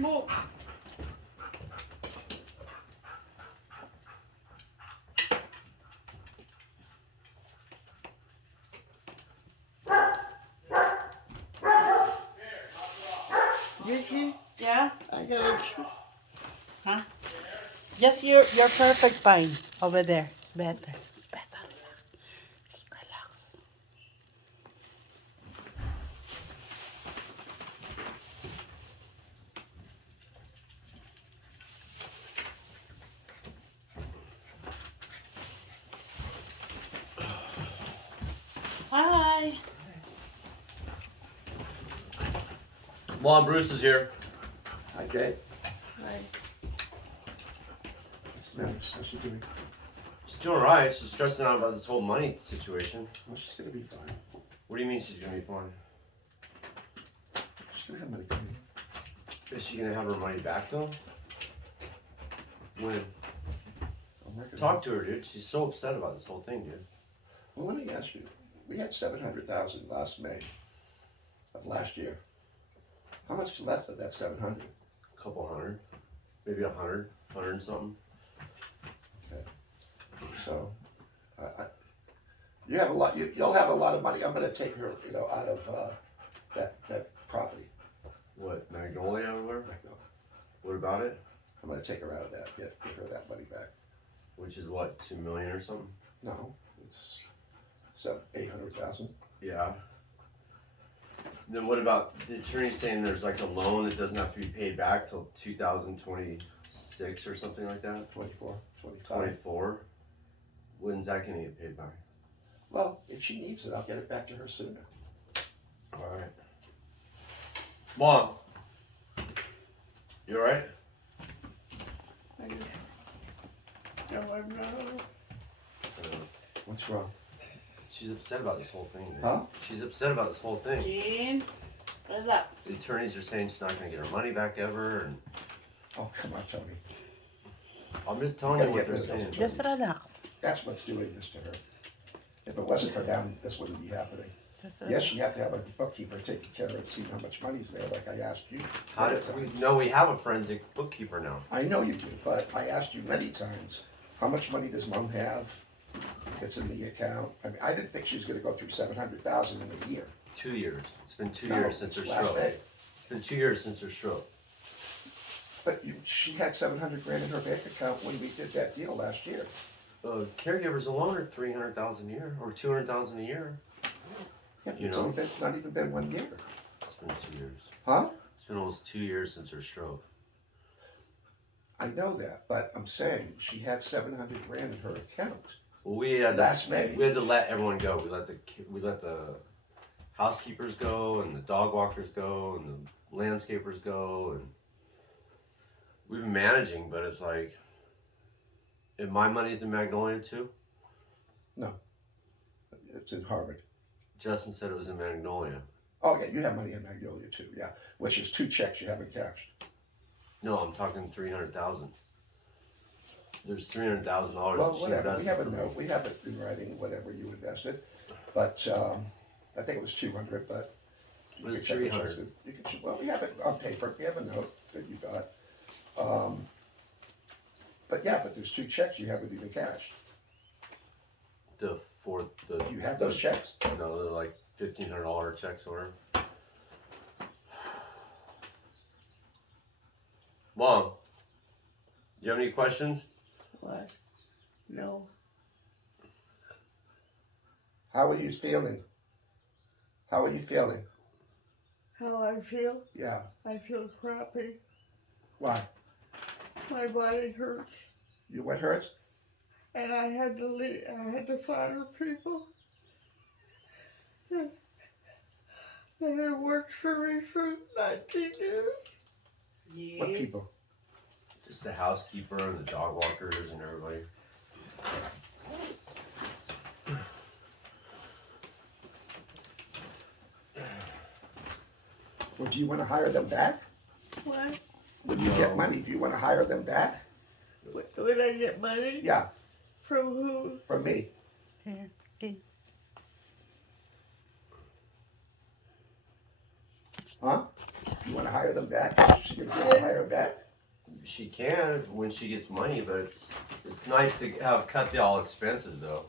move. Vicky, Yeah? I gotta. Huh? Yes, you're perfect fine over there. It's better. It's better. Just relax. Hi. Mom, Bruce is here. Hi, Jay. Hi. What's the matter? How's she doing? She's doing alright. She's stressing out about this whole money situation. Well, she's gonna be fine. What do you mean she's gonna be fine? She's gonna have money coming in. Is she gonna have her money back though? When? I'm working on Talk it. to her, dude. She's so upset about this whole thing, dude. Well, let me ask you. We had 700,000 last May of last year. How much is left of that 700? A couple hundred, maybe 100, 100 and something. Okay. So, you have a lot. You'll have a lot of money. I'm gonna take her, out of that property. What, Magnolia or where? No, What about it? I'm gonna take her out of that. Get her that money back. Which is what, 2 million or something? No, it's 800,000. Yeah. Then what about the attorney saying there's like a loan that doesn't have to be paid back till 2026 or something like that? 24, 25. 24? When's that gonna get paid back? Well, if she needs it, I'll get it back to her sooner. Alright. Mom! You alright? No, I'm not. What's wrong? She's upset about this whole thing, dude. Huh? She's upset about this whole thing. Jean, relax. The attorneys are saying she's not gonna get her money back ever, and Oh, come on, Tony. I'm just telling Gotta you what get they're rid of saying. those. Just relax. That's what's doing this to her. If it wasn't for them, this wouldn't be happening. Just Yes, you have to have a bookkeeper taking care of it, see how much money's there, like I asked you. How did we know we have a forensic bookkeeper now? I know you do, but I asked you many times, how much money does Mom have? It's in the account. I mean, I didn't think she was gonna go through 700,000 in a year. 2 years. It's been 2 No, years since her it's last stroke. May. It's been 2 years since her stroke. But she had 700 grand in her bank account when we did that deal last year. Caregivers alone are 300,000 a year, or 200,000 a year. Yeah, You it's know? only been, not even been 1 year. It's been 2 years. Huh? It's been almost 2 years since her stroke. I know that, but I'm saying she had 700 grand in her account Well, we had last May. we had to let everyone go. We let the housekeepers go, and the dog walkers go, and the landscapers go, and we've been managing. But it's like, if my money's in Magnolia too. It's in Harvard. Justin said it was in Magnolia. Oh, yeah, you have money in Magnolia too, yeah. Which is 2 checks you haven't cashed. No, I'm talking 300,000. There's $300,000 Well, that she whatever, we invested have a for me. note, we have it in writing, whatever you invested. But, I think it was 200, but. It was you can check with 300. Justin. You can, well, we have it on paper, we have a note that you got. But yeah, but there's 2 checks you haven't even cashed. The You have those checks? No, they're like $1,500 checks or whatever. Mom, you have any questions? What? No. How are you feeling? How are you feeling? How I feel? Yeah, I feel crappy. why? My body hurts. You, what hurts? And I had to leave. I had to fire people. That had worked for me for 19 years. What people? Just the housekeeper and the dog walkers and everybody. Well, do you want to hire them back? What? When you get money, do you want to hire them back? Would I get money? Yeah, From who? from me. Here. Okay. Huh? You want to hire them back? She's gonna be able to hire them back? She can when she gets money, but it's nice to have cut the all expenses though.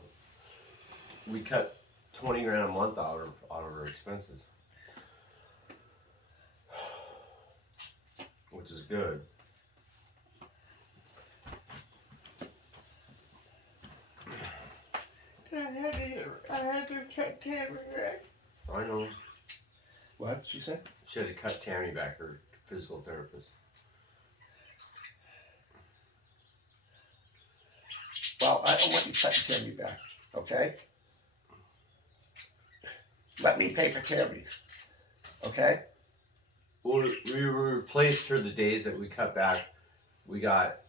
We cut 20 grand a month out of her expenses, which is good. I had to cut Tammy back. I know. What, she said? She had to cut Tammy back, her physical therapist. Well, I don't want you cutting Tammy back, okay? Let me pay for Tammy, okay? Well, we replaced her the days that we cut back. We got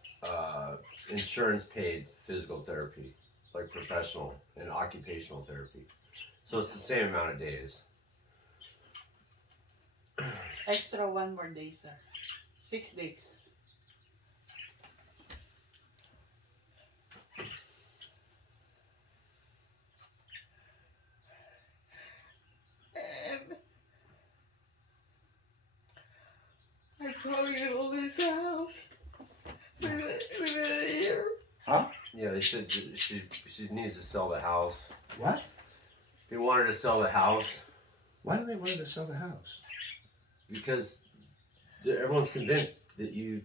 insurance paid physical therapy, like professional and occupational therapy. So it's the same amount of days. Extra 1 more day, sir. 6 days. And I probably gonna lose the house within a year. Huh? Yeah, they said she needs to sell the house. What? They wanted to sell the house Why do they want her to sell the house? because everyone's convinced that you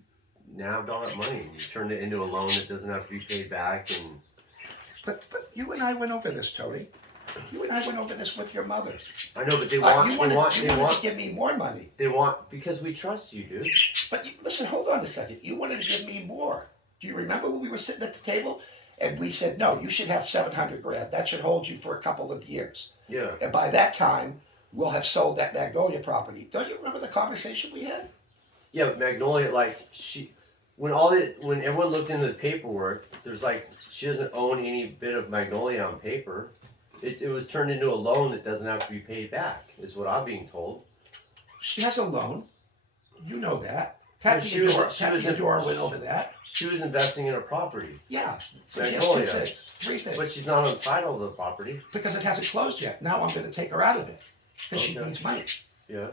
now have all that money. You turned it into a loan that doesn't have to be paid back, and But you and I went over this, Tony. You and I went over this with your mother. I know, but they You want wanted to give me more money. because we trust you, dude. But listen, hold on a second. You wanted to give me more. Do you remember when we were sitting at the table and we said, no, you should have 700 grand. That should hold you for a couple of years. Yeah. And by that time, we'll have sold that Magnolia property. Don't you remember the conversation we had? Yeah, but Magnolia, like when everyone looked into the paperwork, there's like she doesn't own any bit of Magnolia on paper. It was turned into a loan that doesn't have to be paid back, is what I'm being told. She has a loan. You know that. Yeah, Patty she was Adora went over that. She was investing in a property, Yeah. So she has Magnolia. 2 things, 3 things. but she's not entitled to the property. Because it hasn't closed yet. Now I'm going to take her out of it. Because she Okay. needs money. Yeah.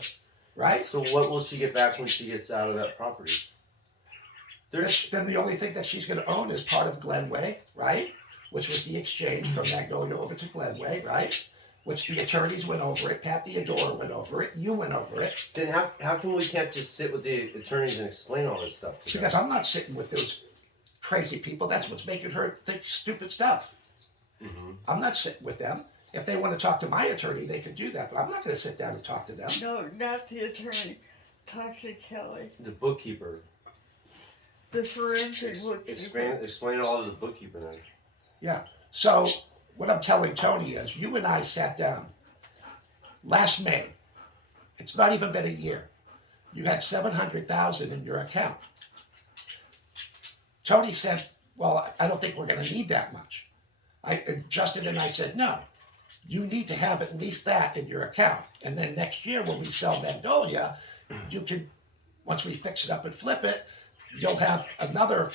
Right? So what will she get back when she gets out of that property? There's Then the only thing that she's going to own is part of Glenway, right? Which was the exchange from Magnolia over to Glenway, right? Which the attorneys went over it, Pat Theodora went over it, you went over it. then how come we can't just sit with the attorneys and explain all this stuff to them? Because I'm not sitting with those crazy people. That's what's making her think stupid stuff. Mm-hmm. I'm not sitting with them. If they want to talk to my attorney, they can do that. But I'm not going to sit down and talk to them. No, not the attorney. Talk to Kelly. The bookkeeper. The forensic bookkeeper. Explain it all to the bookkeeper then. Yeah. So what I'm telling Tony is, you and I sat down last May. It's not even been a year. You had $700,000 in your account. Tony said, "Well, I don't think we're going to need that much." Justin and I said, "No, you need to have at least that in your account, and then next year when we sell Magnolia, you can, once we fix it up and flip it, you'll have another,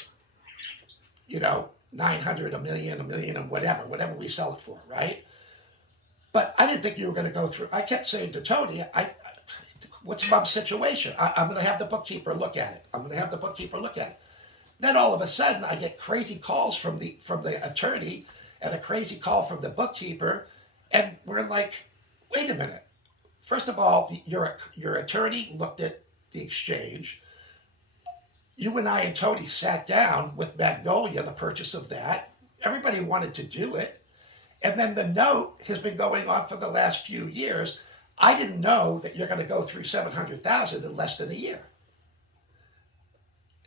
900, a million, and whatever we sell it for, right?" But I didn't think you were going to go through. I kept saying to Tony, "What's Mom's situation? I'm going to have the bookkeeper look at it. Then all of a sudden, I get crazy calls from the attorney and a crazy call from the bookkeeper, and we're like, "Wait a minute. First of all, your attorney looked at the exchange. You and I and Tony sat down with Magnolia, the purchase of that. Everybody wanted to do it. And then the note has been going on for the last few years. I didn't know that you're going to go through 700,000 in less than a year."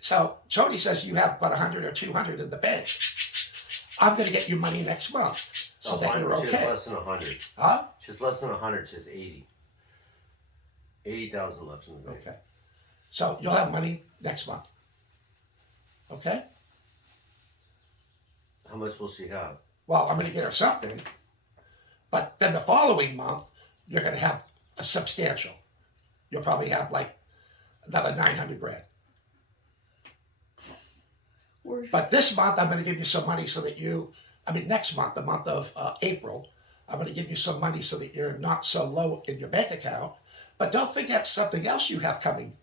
So Tony says you have about 100 or 200 in the bank. I'm going to get you money next month so that you're She has okay. less than 100. Huh? She has less than 100. She has 80. 80,000 left in the bank. Okay. So you'll have money next month. Okay? How much will she have? Well, I'm going to get her something. But then the following month, you're going to have a substantial. You'll probably have like another 900 grand. But this month, I'm going to give you some money so that next month, the month of April, I'm going to give you some money so that you're not so low in your bank account. But don't forget something else you have coming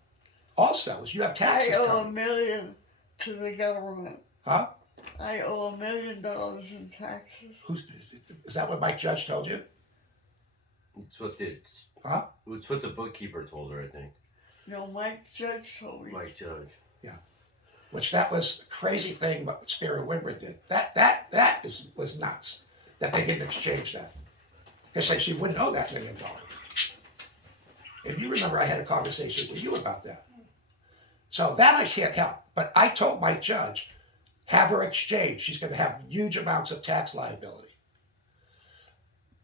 also, is you have I taxes owe coming. $1 million to the government. Huh? I owe $1 million in taxes. Is that what Mike Judge told you? It's what the Huh? It's what the bookkeeper told her, I think. No, Mike Judge told me. Mike Judge. Which that was a crazy thing what Spiro Wimber did. Was nuts that they didn't exchange that. Because like she wouldn't owe that $1 million. And you remember I had a conversation with you about that. So that I can't help. But I told my judge, have her exchange. She's going to have huge amounts of tax liability.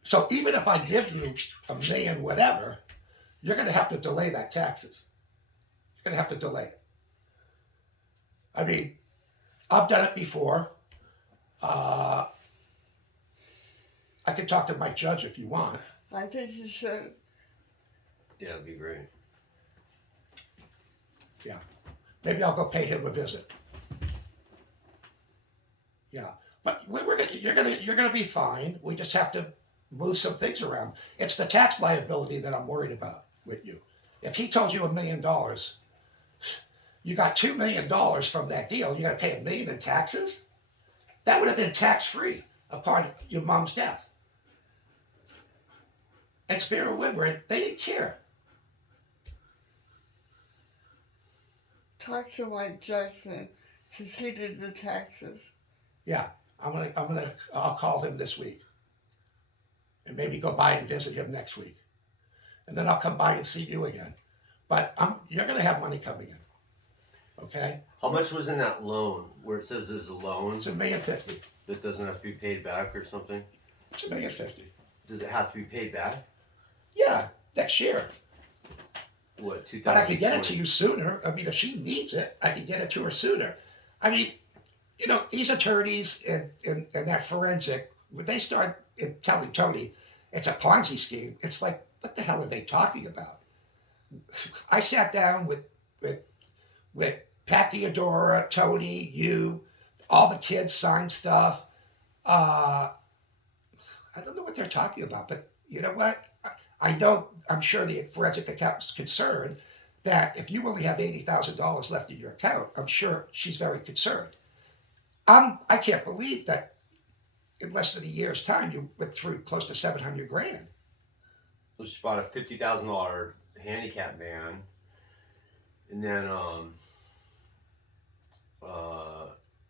So even if I give you $1 million whatever, you're going to have to delay that taxes. You're going to have to delay it. I mean, I've done it before. I could talk to my judge if you want. I think you should. Yeah, it'd be great. Maybe I'll go pay him a visit. Yeah, but you're gonna be fine. We just have to move some things around. It's the tax liability that I'm worried about with you. If he told you $1 million, you got $2 million from that deal. You got to pay $1 million in taxes. That would have been tax free upon your mom's death. And Spiro Wimber, they didn't care. Talk to Mike Judge then, because he did the taxes. Yeah, I'll call him this week, and maybe go by and visit him next week, and then I'll come by and see you again. But you're gonna have money coming in, okay? How much was in that loan where it says there's a loan It's $1.05 million. that doesn't have to be paid back or something? It's $1.05 million. Does it have to be paid back? Yeah, next year. What, 2020? But I could get it to you sooner. I mean, if she needs it, I could get it to her sooner. I mean, you know, these attorneys and that forensic, when they start telling Tony it's a Ponzi scheme, it's like, what the hell are they talking about? I sat down with Pat Theodora, Tony, you, all the kids signed stuff. I don't know what they're talking about, but you know what? I'm sure the forensic accountant's concerned that if you only have $80,000 left in your account, I'm sure she's very concerned. I can't believe that in less than a year's time you went through close to $700,000. So she bought a $50,000 handicap van, and then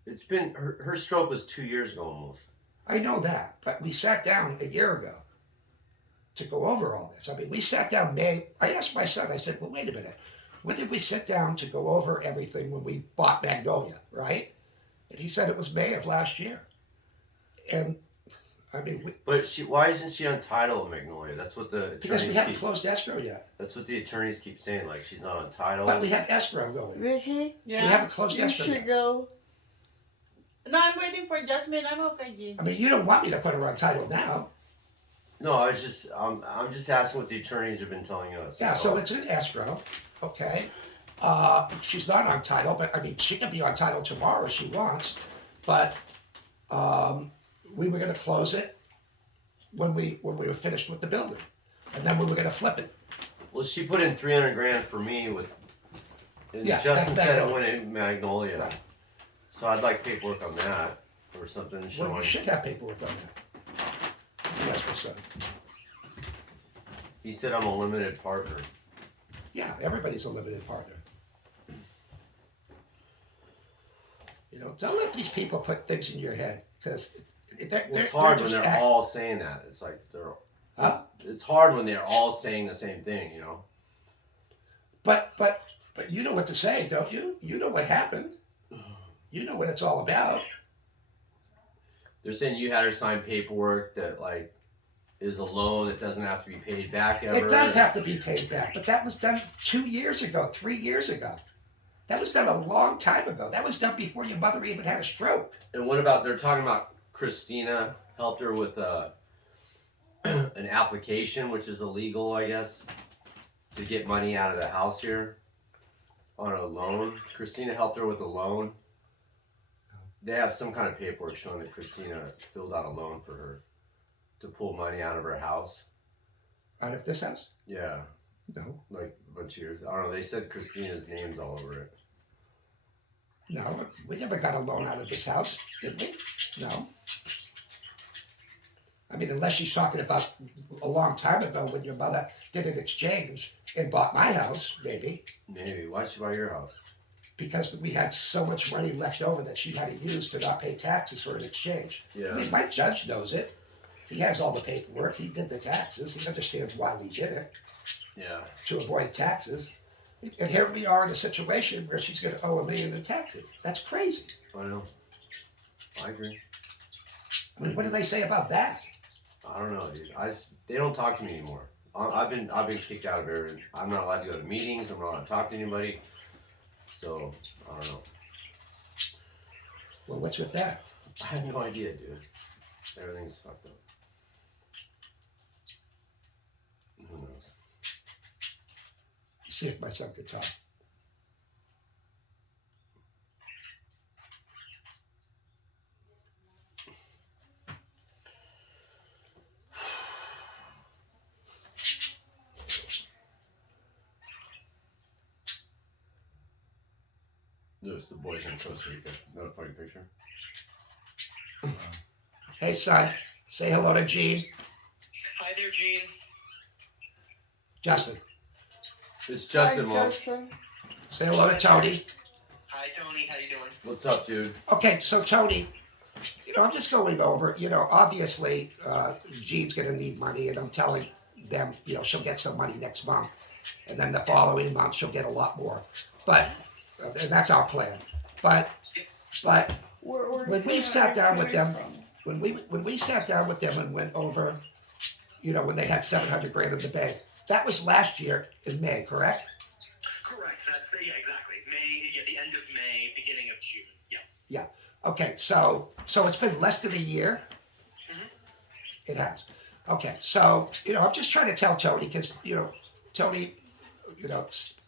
it's been her stroke was 2 years ago almost. I know that, but we sat down a year ago to go over all this. I mean, we sat down May. I asked my son, I said, well, wait a minute. When did we sit down to go over everything when we bought Magnolia, right? And he said it was May of last year. And, I mean, But why isn't she on title of Magnolia? That's what the because we attorneys haven't keep. closed escrow yet. That's what the attorneys keep saying. Like she's not on title. But we have escrow going. Vicky, We haven't closed you escrow should yet. go. No, I'm waiting for Jasmine. I'm okay, G. I mean, you don't want me to put her on title now. No, I was just I'm just asking what the attorneys have been telling us. Yeah, so it's in escrow, okay? She's not on title, but I mean, she can be on title tomorrow if she wants. But we were gonna close it when we were finished with the building. And then we were gonna flip it. Well, she put in $300,000 for me with. And Yeah, Justin that said it really- went in Magnolia. Right. So I'd like paperwork on that or something Well, showing. you should have paperwork on that. Yes, my son. He said I'm a limited partner. Yeah, everybody's a limited partner. You know, don't let these people put things in your head, because they're Well, it's hard when just they're all saying that. It's like they're. Huh? It's hard when they're all saying the same thing, you know. But you know what to say, don't you? You know what happened. You know what it's all about. They're saying you had her sign paperwork that like is a loan that doesn't have to be paid back ever. It does have to be paid back, but that was done 2 years ago, 3 years ago. That was done a long time ago. That was done before your mother even had a stroke. And what about they're talking about Christina helped her with an application, which is illegal, I guess, to get money out of the house here on a loan. Christina helped her with a loan. They have some kind of paperwork showing that Christina filled out a loan for her to pull money out of her house. Out of this house? Yeah. No, like a bunch of years. I don't know. They said Christina's name's all over it. no, we never got a loan out of this house, did we? No. I mean, unless she's talking about a long time ago when your mother did an exchange and bought my house, maybe, Maybe. Why'd she buy your house? because we had so much money left over that she had to use to not pay taxes for an exchange. I Yeah. mean, my judge knows it. He has all the paperwork. He did the taxes. He understands why we did it, Yeah. to avoid taxes. And here we are in a situation where she's going to owe $1 million in taxes. That's crazy. I know. I agree. I mean, what do they say about that? I don't know, dude. They don't talk to me anymore. I've been kicked out of everything. I'm not allowed to go to meetings. I'm not allowed to talk to anybody. So I don't know. Well, what's with that? I have no idea, dude. Everything's fucked up. Who knows? See if my son could talk. There's the boys in Costa Rica. Not a funny picture. Hey, son, say hello to Gene. Hi there, Gene. Justin, It's Justin, Hi, Mom. Justin. say hello to Tony. Hi, Tony. How you doing? What's up, dude? Okay, so Tony, I'm just going over, obviously Jean's going to need money, and I'm telling them, she'll get some money next month. And then the following month, she'll get a lot more. But, and that's our plan. But Where When the we've sat down with coming them- from? when we sat down with them and went over, when they had $700,000 in the bank, that was last year in May, correct? Correct. Yeah, exactly. The end of May, beginning of June. Yeah. Okay, so it's been less than a year? Mhm. It has. Okay, so, I'm just trying to tell Tony, because, Tony,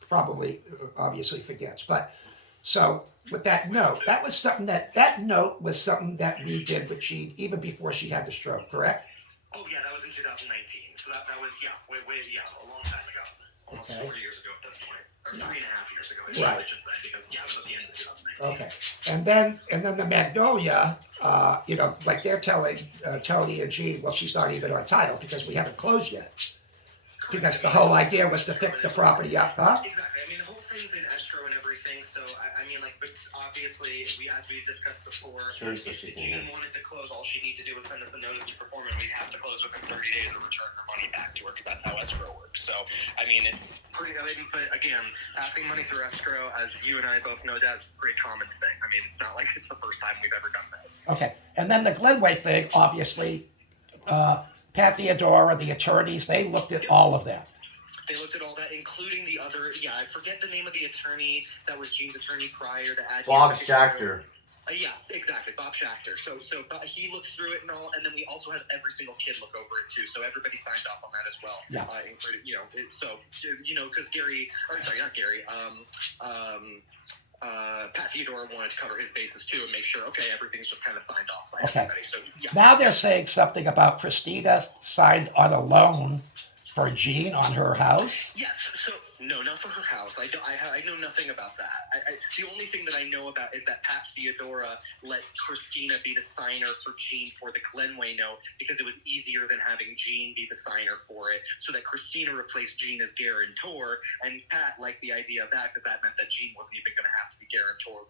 probably, obviously forgets. But, so, with that note, that note was something that we did with Jean even before she had the stroke, correct? Oh yeah, that was in 2019. So that was way a long time ago. Almost Okay. 4 years ago at this point, or Yeah. 3.5 years ago. Right. I should say, because it was at the end of 2019. Okay, and then the Magnolia, like they're telling Tony and Jean, well, she's not even on title because we haven't closed yet. Correct. Because the whole idea was to pick the property up, huh? Exactly. I mean, the whole thing's in escrow and everything. So but obviously, as we discussed before, Sure, if so she can Jean hear. wanted to close, all she needed to do was send us a notice to perform, and we'd have to close within 30 days or return her money back to her, because that's how escrow works. So, it's pretty. But again, passing money through escrow, as you and I both know, that's a pretty common thing. It's not like it's the first time we've ever done this. Okay, and then the Glenway thing, obviously, Pat Theodora, the attorneys, they looked at all of that. They looked at all that, including the other. Yeah, I forget the name of the attorney that was Gene's attorney prior to add. Bob Schachter. Yeah, exactly, Bob Schachter. So he looked through it and all, and then we also had every single kid look over it too. So everybody signed off on that as well. Yeah. Including, because Gary, or sorry, not Gary. Pat Theodore wanted to cover his bases too and make sure, okay, everything's just kind of signed off by Okay. everybody. So yeah. Now they're saying something about Christina signed on a loan for Jean on her house. Yes. So no, not for her house. I know nothing about that. The only thing that I know about is that Pat Theodora let Christina be the signer for Jean for the Glenway note because it was easier than having Jean be the signer for it, so that Christina replaced Jean as guarantor, and Pat liked the idea of that because that meant that Jean wasn't even going to have to be guarantor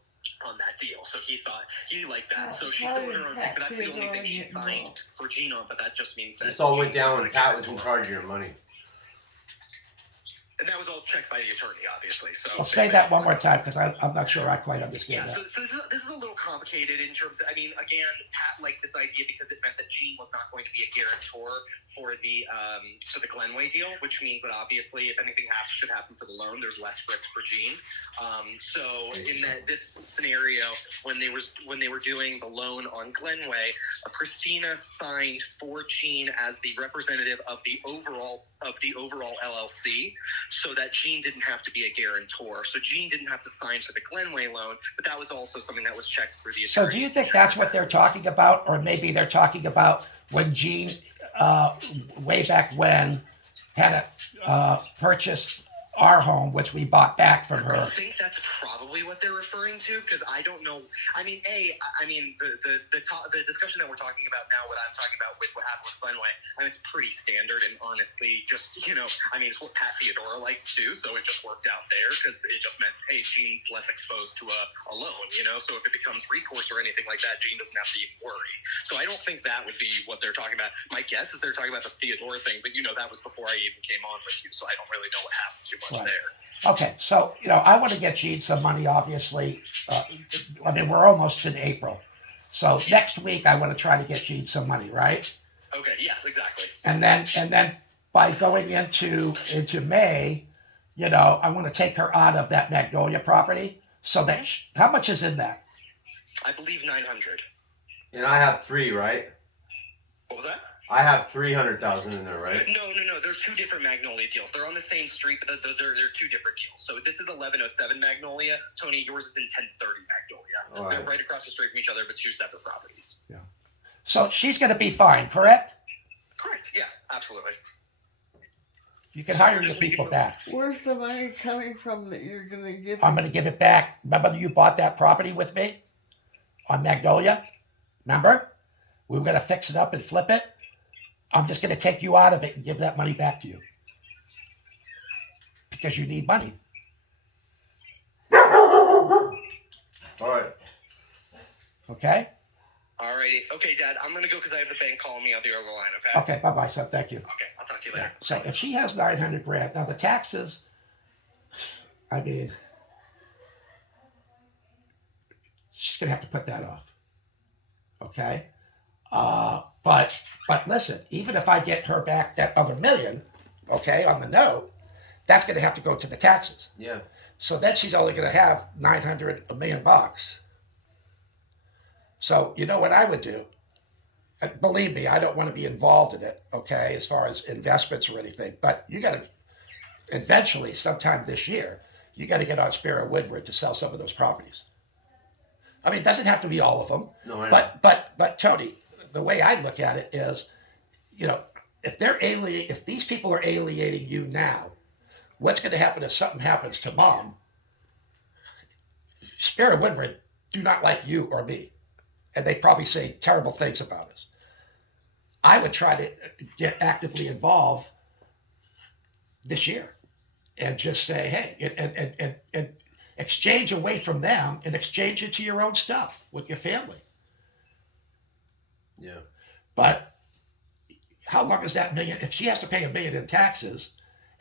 on that deal. So he liked that. So she still went her own thing, but that's the only thing she signed for Jean on. But that just means that This all went Jean down when was Pat was in guarantor. charge of your money. And that was all checked by the attorney, obviously. So I'll say that one more time because I'm not sure I quite understand Yeah, that. so this is a little complicated in terms of, again, Pat liked this idea because it meant that Jean was not going to be a guarantor for the Glenway deal, which means that obviously if anything should happen to the loan, there's less risk for Jean. So in this scenario, when they were doing the loan on Glenway, Christina signed for Jean as the representative of the overall LLC, so that Jean didn't have to be a guarantor. So Jean didn't have to sign for the Glenway loan, but that was also something that was checked through the attorney. So do you think that's what they're talking about? Or maybe they're talking about when Jean, way back when, had purchased our home, which we bought back from I her. think that's probably what they're referring to because I don't know. I mean, the discussion that we're talking about now, what I'm talking about with what happened with Glenway, I mean, it's pretty standard and honestly, just I mean, it's what Pat Theodora liked too, so it just worked out there because it just meant, hey, Jean's less exposed to a loan, So if it becomes recourse or anything like that, Jean doesn't have to even worry. So I don't think that would be what they're talking about. My guess is they're talking about the Theodora thing, but that was before I even came on with you, so I don't really know what happened too much there. Okay, so I want to get Gene some money. Obviously, I mean we're almost in April, so next week I want to try to get Gene some money, right? Okay. Yes. Exactly. And then by going into May, I want to take her out of that Magnolia property. So that how much is in that? I believe 900. And I have 3, right? What was that? I have 300,000 in there, right? No. They're two different Magnolia deals. They're on the same street, but they're two different deals. So this is 1107 Magnolia. Tony, yours is in 1030 Magnolia. All They're right. right across the street from each other, but two separate properties. So she's going to be fine, correct? Correct. Yeah, absolutely. You can hire your people back. Where's the money coming from that you're gonna give? I'm going to give it back. Remember you bought that property with me on Magnolia? Remember? We were going to fix it up and flip it. I'm just going to take you out of it and give that money back to you. Because you need money. All right. Okay? Alrighty. Okay, Dad, I'm going to go because I have the bank calling me on the other line, okay? Okay, bye-bye, son. Thank you. Okay, I'll talk to you later. So if she has 900 grand, now the taxes, I mean, she's going to have to put that off. Okay? But listen, even if I get her back that other $1 million, okay, on the note, that's going to have to go to the taxes. Yeah. So then she's only going to have $1 million. So you know what I would do? And believe me, I don't want to be involved in it, okay, as far as investments or anything. But you got to eventually, sometime this year, you got to get on Spiro Woodward to sell some of those properties. I mean, it doesn't have to be all of them. No, I know. But Tony, the way I look at it is, if these people are alienating you now, what's going to happen if something happens to Mom? Spiro Woodward do not like you or me, and they probably say terrible things about us. I would try to get actively involved this year, and just say, hey, and exchange away from them and exchange it to your own stuff with your family. Yeah. But how long is that $1 million? If she has to pay $1 million in taxes,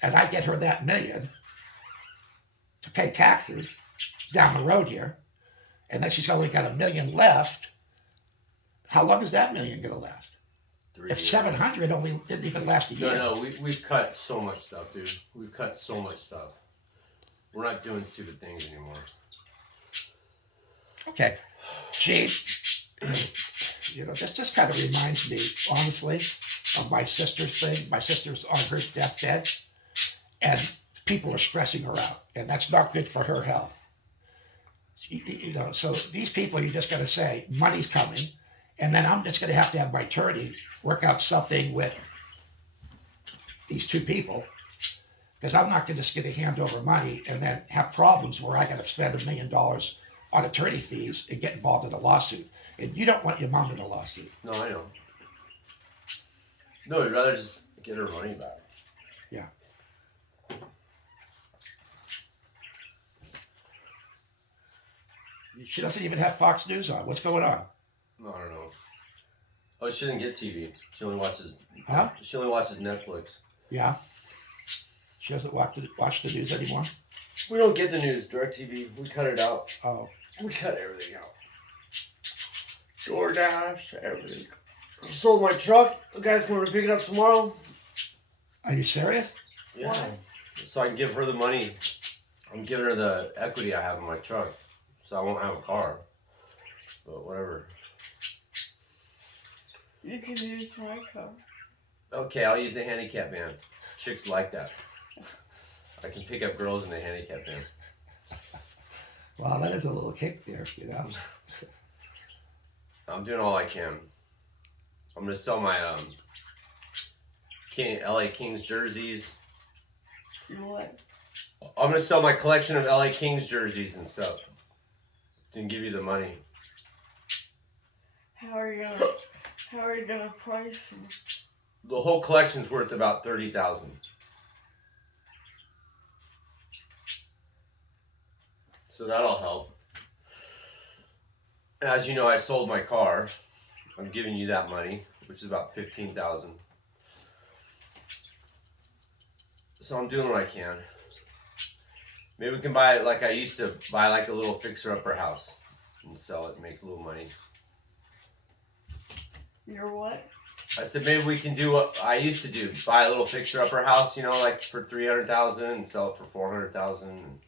and I get her that $1 million to pay taxes down the road here, and then she's only got $1 million left, how long is that $1 million going to last? 3 If years. 700 only didn't even last a year. No, we've cut so much stuff, dude. We've cut so much stuff. We're not doing stupid things anymore. Okay. Gee, this just kind of reminds me, honestly, of my sister's thing. My sister's on her deathbed, and people are stressing her out, and that's not good for her health. So these people, you just got to say, money's coming, and then I'm just going to have my attorney work out something with these two people, because I'm not just going to hand over money and then have problems where I got to spend $1 million on attorney fees and get involved in a lawsuit. And you don't want your mom in a lawsuit. No, I know. No, I'd rather just get her money back. Yeah. She doesn't even have Fox News on. What's going on? No, I don't know. Oh, she didn't get TV. She only watches. Huh? She only watches Netflix. Yeah. She doesn't watch the news anymore? We don't get the news. DirecTV. We cut it out. Oh. We cut everything out. DoorDash, everything. Sold my truck. The guy's coming to pick it up tomorrow. Are you serious? Yeah. Why? So I can give her the money. I'm giving her the equity I have in my truck. So I won't have a car. But whatever. You can use my car. Okay, I'll use the handicap van. Chicks like that. I can pick up girls in the handicap van. Well, that is a little kick there, I'm doing all I can. I'm gonna sell my LA Kings jerseys. You what? I'm gonna sell my collection of LA Kings jerseys and stuff. And give you the money. How are you gonna price them? The whole collection's worth about $30,000. So that'll help. As you know, I sold my car. I'm giving you that money, which is about $15,000. So I'm doing what I can. Maybe we can buy it like I used to buy, like a little fixer-upper house and sell it and make a little money. You're what? I said maybe we can do what I used to do: buy a little fixer-upper house, like for $300,000 and sell it for $400,000 and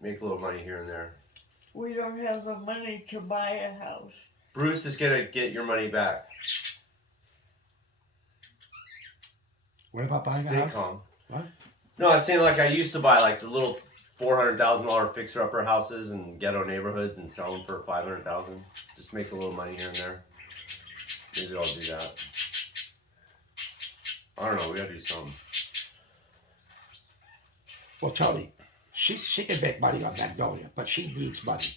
make a little money here and there. We don't have the money to buy a house. Bruce is gonna get your money back. What about buying a Stay house? calm. What? No, I was saying like I used to buy like the little $400,000 fixer-upper houses in ghetto neighborhoods and sell them for $500,000. Just make a little money here and there. Maybe I'll do that. I don't know. We gotta do something. Well, Tony, she can make money on Magnolia, but she needs money.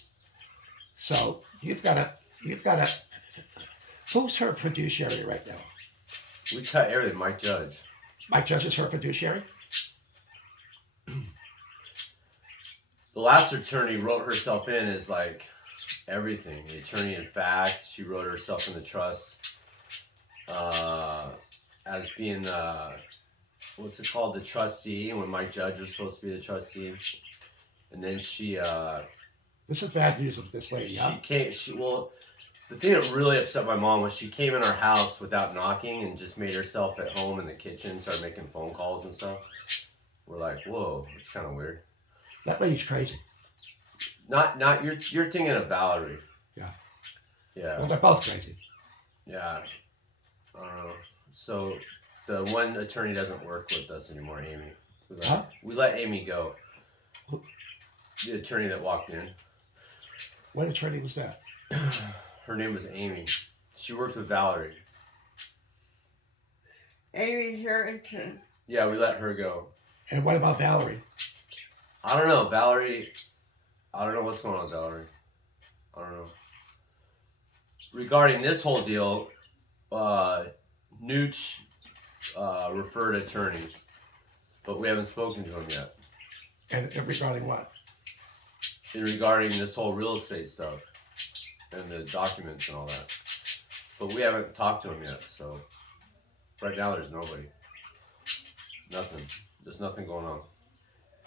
So you've got to. Who's her fiduciary right now? We cut everything. Mike Judge. Mike Judge is her fiduciary. The last attorney wrote herself in as like everything. The attorney in fact, she wrote herself in the trust as being what's it called, the trustee, when Mike Judge was supposed to be the trustee. And then she This is bad news with this lady, huh? the thing that really upset my mom was she came in our house without knocking and just made herself at home in the kitchen, started making phone calls and stuff. We're like, whoa, it's kind of weird. That lady's crazy. Not you're thinking of Valerie. Yeah. Yeah. Well, they're both crazy. Yeah. I don't know. So the one attorney doesn't work with us anymore, Amy. We let Amy go. Who? The attorney that walked in. What attorney was that? Her name was Amy. She worked with Valerie. Amy Harrington. Yeah, we let her go. And what about Valerie? I don't know, Valerie. I don't know what's going on with Valerie. I don't know. Regarding this whole deal, Nooch referred attorney, but we haven't spoken to him yet. And regarding what? Regarding this whole real estate stuff and the documents and all that. But we haven't talked to him yet, so right now there's nobody. Nothing. There's nothing going on.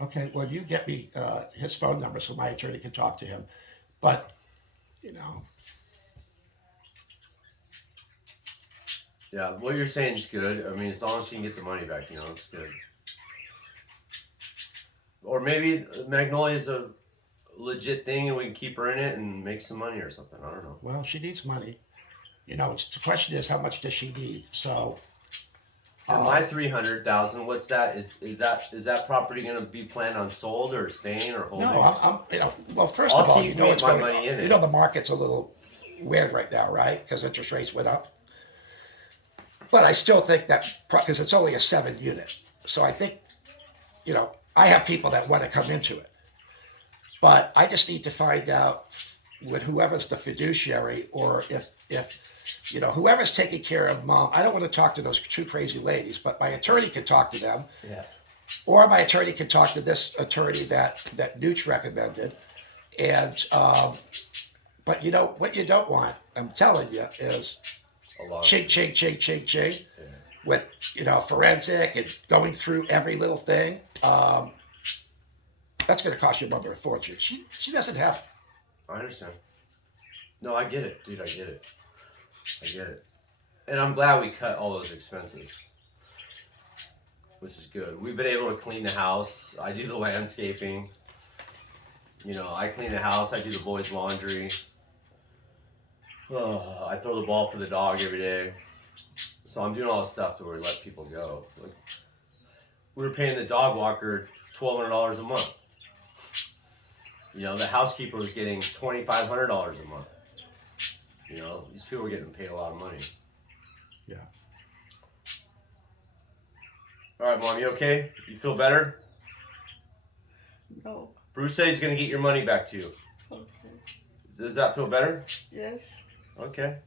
Okay, well, you get me his phone number so my attorney can talk to him. But, Yeah, what you're saying is good. I mean, as long as she can get the money back, it's good. Or maybe Magnolia is a legit thing and we can keep her in it and make some money or something. I don't know. well, she needs money. The question is, how much does she need? So, And my $300,000, what's that? Is that property going to be planned on sold or staying or holding? no, well, first I'll of all, keep what's my going money in it. the market's a little weird right now, right? Because interest rates went up. But I still think that, because it's only a 7 unit. So I think, I have people that want to come into it. But I just need to find out with whoever's the fiduciary, or if whoever's taking care of Mom. I don't want to talk to those two crazy ladies, but my attorney can talk to them. Yeah. Or my attorney can talk to this attorney that Nooch recommended. And, but what you don't want, I'm telling you, is ching, ching, ching, ching, ching, with, forensic and going through every little thing. That's going to cost your mother a fortune. She doesn't have it. I understand. No, I get it, dude. I get it. And I'm glad we cut all those expenses, which is good. We've been able to clean the house. I do the landscaping. I clean the house. I do the boys' laundry. I throw the ball for the dog every day. So I'm doing all this stuff to where we let people go. Like, we were paying the dog walker $1,200 a month. The housekeeper was getting $2,500 a month. These people are getting paid a lot of money. Yeah. All right, Mom, you okay? You feel better? No. Bruce says he's gonna get your money back to you. Okay. Does that feel better? Yes. Okay.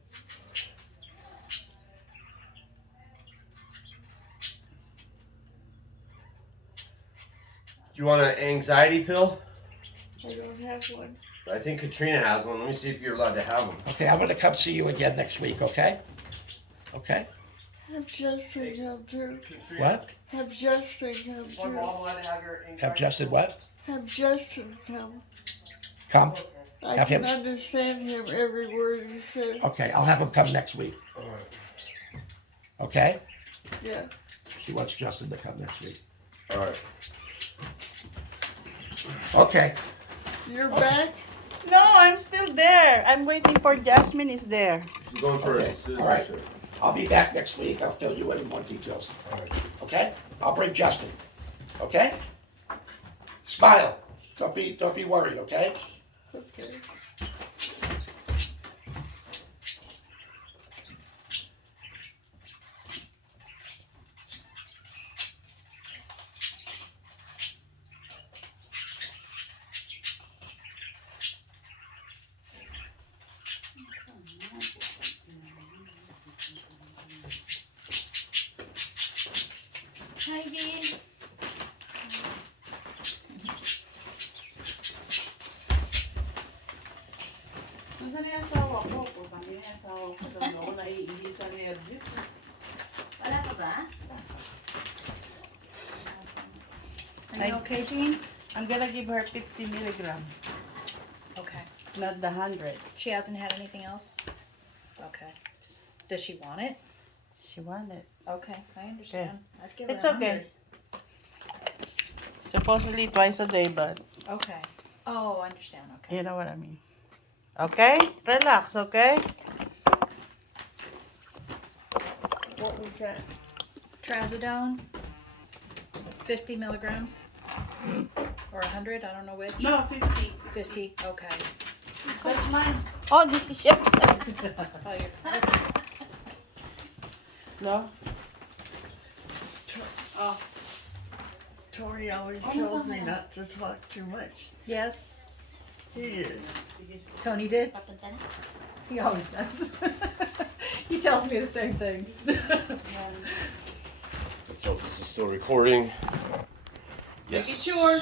Do you want an anxiety pill? I don't have one. I think Katrina has one. Let me see if you're allowed to have one. Okay, I'm gonna come see you again next week, okay? Okay? Have Justin come too. What? Have Justin come too. Have Justin what? Have Justin come. Come? I Have can him? understand him every word he says. Okay, I'll have him come next week. Okay? Yeah. She wants Justin to come next week. All right. Okay. You're back? No, I'm still there. I'm waiting for Jasmine is there. She's going for Okay, a all right. citizenship. I'll be back next week. I'll fill you in more details. Okay? I'll bring Justin. Okay? Smile. Don't be worried, okay? Okay. Heidi. Nasaan na yung asawa ko? Kung kami na yung asawa ko, doon ako naiihi sa nervous. Wala ka ba? Are Ay. you okay, Jean? I'm gonna give her 50 milligram, Okay. not the 100. She hasn't had anything else? Okay. Does she want it? She wanted. Okay, I understand. I'd give It's her okay. Supposedly twice a day, but 100. Okay. Oh, I understand. Okay. you know what I mean. Okay? Relax, okay? What was that? Trazodone, 50 milligrams. Or 100, I don't know which. No, 50. 50, okay. That's mine. Oh, this is yours. Oh, you're, okay. No? Oh. Tori always Ano tells sa me mga- not to talk too much. Yes, He is. Sige, sige. Tony did. He always does. He tells me the same thing. So this is still recording. Make it Yes. sure.